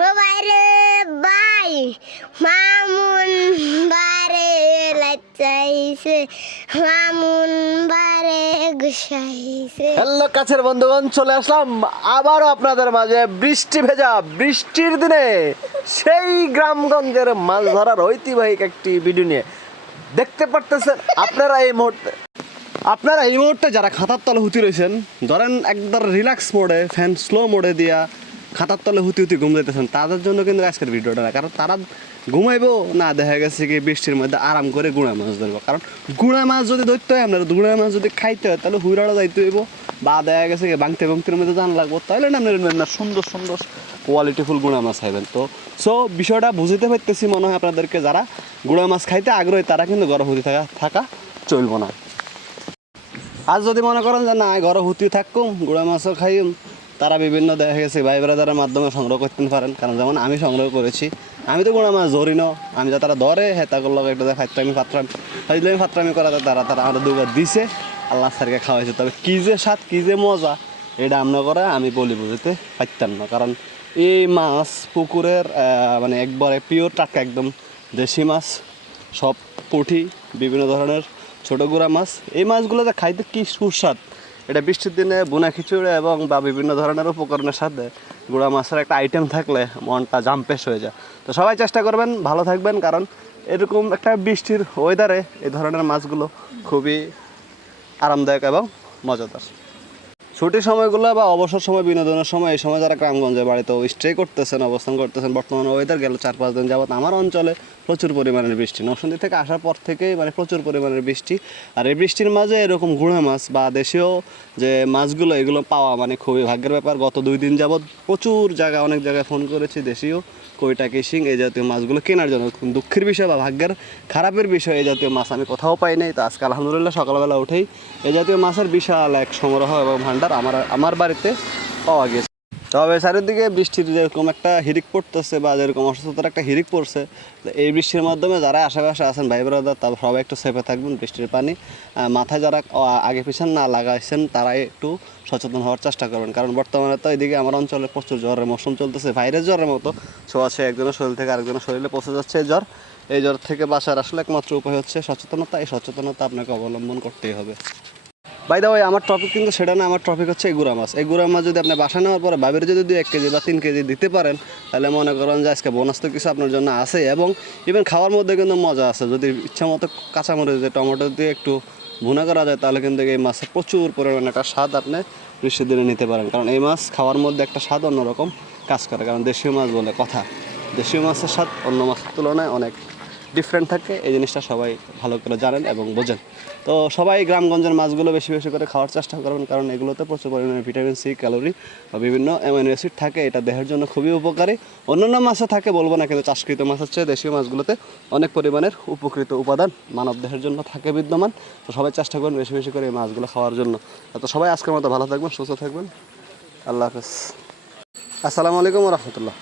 বাইরে বাই মামুন বারে লাচাইছে মামুন বারে গুসাইছে হ্যালো কাছের বন্ধুগণ, চলে আসলাম আবারও আপনাদের মাঝে বৃষ্টি ভেজা বৃষ্টির দিনে সেই গ্রামগঞ্জের মাছ ধরার ঐতিহাসিক একটি ভিডিও নিয়ে। দেখতে পারতেছেন আপনারা এই মুহূর্তে। আপনারা এই মুহূর্তে যারা খাতার তলে হুতি রয়েছেন, ধরেন একদম রিল্যাক্স মোডে ফ্যান স্লো মোডে দিয়া খাতার তলে হুতি হুতি ঘুম যাইতেছেন, তাদের জন্য কিন্তু আজকের ভিডিওটা না, কারণ তারা ঘুমাইবো না, দেখা গেছে কি বৃষ্টির মধ্যে আরাম করে গুঁড়া মাছ ধরবো। কারণ গুঁড়া মাছ যদি ধরতে হয় আপনার, গুঁড়া মাছ যদি খাইতে হয়, তাহলে হুইরাড়া যাইতে হইব, বা দেখা গেছে কি বাংতে বাংতির মধ্যে জান লাগবো, তাহলে না আপনার সুন্দর সুন্দর কোয়ালিটিফুল গুঁড়া মাছ খাইবেন। তো সো বিষয়টা বুঝতে পারতেছি মনে হয় আপনাদেরকে, যারা গুঁড়া মাছ খাইতে আগ্রহী, তারা কিন্তু গরম হতে থাকা থাকা চলবো না। আর যদি মনে করেন যে না ঘরে হুতি থাকুম, গুঁড়া মাছও খাইম তারা বিভিন্ন দেখা গেছে, ভাই ব্রাদারের মাধ্যমে সংগ্রহ করতে পারেন। কারণ যেমন আমি সংগ্রহ করেছি, আমি তো গুঁড়া মাছ ধরি না। আমি যা তারা ধরে হ্যাঁ তাগুলো একটু ফাত্রামি ফাত্রামি। ফাইজলামি ফাত্রামি করাতে তারা তারা আমার দুবার দিছে, আল্লাহ স্যারকে খাওয়াইছে। তবে কী যে স্বাদ, কী যে মজা, এটা আমরা করে আমি বলি বুঝতে পারতাম না। কারণ এই মাছ পুকুরের মানে একবারে পিওর টাটকা, একদম দেশি মাছ, সব পুঁটি, বিভিন্ন ধরনের ছোট গুঁড়া মাছ, এই মাছগুলোতে খাইতে কি সুস্বাদ। এটা বৃষ্টির দিনে বোনা খিচুড়ি এবং বা বিভিন্ন ধরনের উপকরণের সাথে গুঁড়া মাছের একটা আইটেম থাকলে মনটা জাম্পেশ হয়ে যায়। তো সবাই চেষ্টা করবেন, ভালো থাকবেন, কারণ এরকম একটা বৃষ্টির ওয়েদারে এই ধরনের মাছগুলো খুবই আরামদায়ক এবং মজাদার। ছুটির সময়গুলো বা অবসর সময়, বিনোদনের সময়, এই সময় যারা গ্রামগঞ্জে বাড়িতে স্টে করতেছেন, অবস্থান করতেছেন, বর্তমানে ওয়েদার গেল চার পাঁচ দিন যাবত আমার অঞ্চলে প্রচুর পরিমাণের বৃষ্টি। নরসিংদী থেকে আসার পর থেকেই মানে প্রচুর পরিমাণের বৃষ্টি। আর এই বৃষ্টির মাঝে এরকম গুঁড়া মাছ বা দেশীয় যে মাছগুলো, এগুলো পাওয়া মানে খুবই ভাগ্যের ব্যাপার। গত দুই দিন যাবত প্রচুর জায়গায় অনেক জায়গায় ফোন করেছি, দেশীয় কইটা কিসিং এই জাতীয় মাছগুলো কেনার জন্য। দুঃখের বিষয় বা ভাগ্যের খারাপের বিষয়, এই জাতীয় মাছ আমি কোথাও পাই নাই। তো আজকে আলহামদুলিল্লাহ সকালবেলা উঠেই এই জাতীয় মাছের বিশাল এক সমারোহ এবং ভান্ডার আমার আমার বাড়িতে পাওয়া গেছে। তবে চারিদিকে বৃষ্টির যেরকম একটা হিরিক পড়তেছে বা যেরকম অসুস্থতার একটা হিরিক পড়ছে এই বৃষ্টির মাধ্যমে যারা আশেপাশে আছেন ভাই ব্রাদার, তারা সবাই একটু সেফে থাকবেন বৃষ্টির পানি। মাথায় যারা আগে পিছন না লাগাইছেন, তারাই একটু সচেতন হওয়ার চেষ্টা করবেন। কারণ বর্তমানে তো এদিকে আমার অঞ্চলে প্রচুর জ্বরের মৌসুম চলতেছে, ভাইরাস জ্বরের মতো। ছোঁয়াছে একজনের শরীর থেকে আরেকজনের শরীরে পৌঁছে যাচ্ছে এই জ্বর। এই জ্বর থেকে বাঁচার আসলে একমাত্র উপায় হচ্ছে সচেতনতা। এই সচেতনতা আপনাকে অবলম্বন করতেই হবে। বাই দা ওই আমার টপিক কিন্তু সেটা না, আমার টপিক হচ্ছে এই মাছ। এই মাছ যদি আপনি বাসা নেওয়ার পরে ভাবির যদি দুই এক কেজি বা তিন কেজি দিতে পারেন, তাহলে মনে করেন যে আজকে বোনাস তো কিছু আপনার জন্য আছে এবং ইভেন খাওয়ার মধ্যে কিন্তু মজা আছে। যদি ইচ্ছা মতো কাঁচামরিচ দিয়ে, টমেটো দিয়ে একটু ভুনা করা যায়, তাহলে কিন্তু এই মাছের প্রচুর পরিমাণে একটা স্বাদ আপনি বৃষ্টির দিনে নিতে পারেন। কারণ এই মাছ খাওয়ার মধ্যে একটা স্বাদ অন্যরকম কাজ করে, কারণ দেশীয় মাছ বলে কথা। দেশীয় মাছের স্বাদ অন্য মাছের তুলনায় অনেক ডিফারেন্ট থাকে, এই জিনিসটা সবাই ভালো করে জানেন এবং বোঝেন। তো সবাই গ্রামগঞ্জের মাছগুলো বেশি বেশি করে খাওয়ার চেষ্টা করবেন, কারণ এগুলোতে প্রচুর পরিমাণে ভিটামিন সি ক্যালোরি বা বিভিন্ন অ্যামাইনো অ্যাসিড থাকে, এটা দেহের জন্য খুবই উপকারী। অন্যান্য মাছে থাকে, বলব না, কিন্তু চাষকৃত মাছের চেয়ে দেশীয় মাছগুলোতে অনেক পরিমাণের উপকৃত উপাদান, মানব দেহের জন্য থাকে বিদ্যমান। তো সবাই চেষ্টা করবেন বেশি বেশি করে এই মাছগুলো খাওয়ার জন্য। তো সবাই আজকের মতো ভালো থাকবেন, সুস্থ থাকবেন। আল্লাহ হাফেজ। আসসালামু আলাইকুম রহমতুল্লাহ।